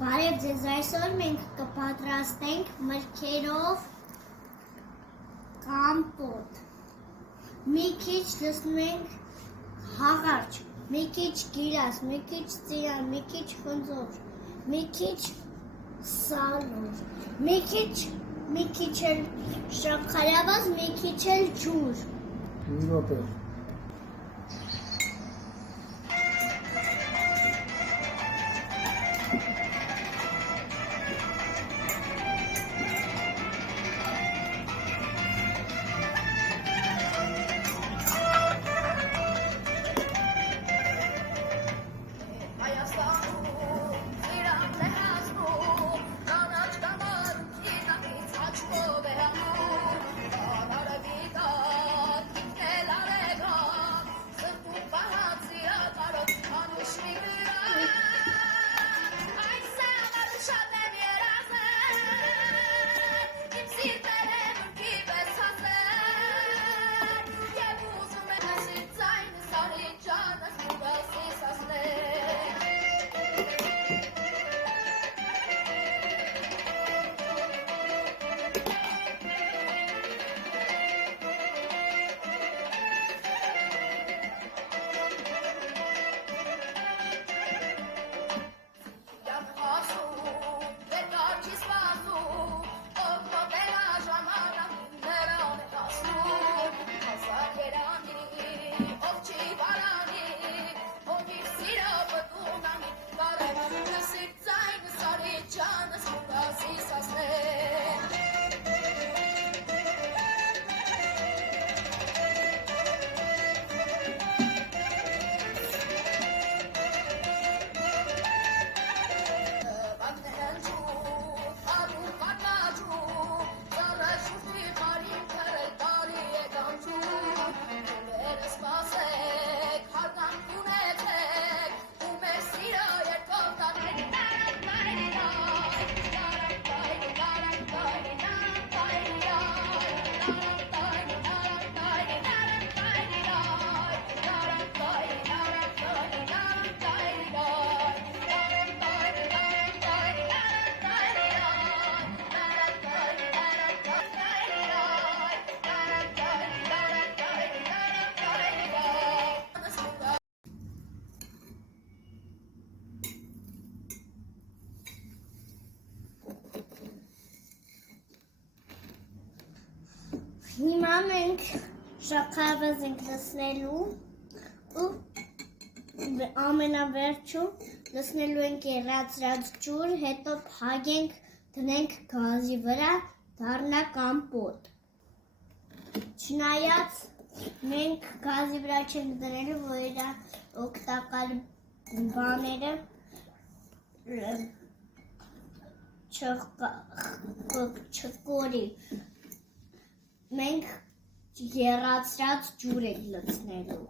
Բարև ձեզ, այսօր մենք կպատրաստենք մրգերով կամպոտ։ Մի քիչ լցնում ենք հաղարջ, մի քիչ գիրազ, մի քիչ ծիրան, մի քիչ խնձոր, մի քիչ սալոր, մի քիչ էլ շաքարավազ, մի քիչ էլ ջուր։ Մի րոպե։ Հիմա մենք շաքարավազ ենք լցնելու ու ամենավերջում լցնելու ենք եռացրած ջուր, հետո փակենք, դնենք գազի վրա, դառնա կամպոտ։ Չնայած մենք գազի վրա չենք դնելու, որ իր օգտակար բաները չկորի։ Մենք եռացրած ջուր ենք լցնելու։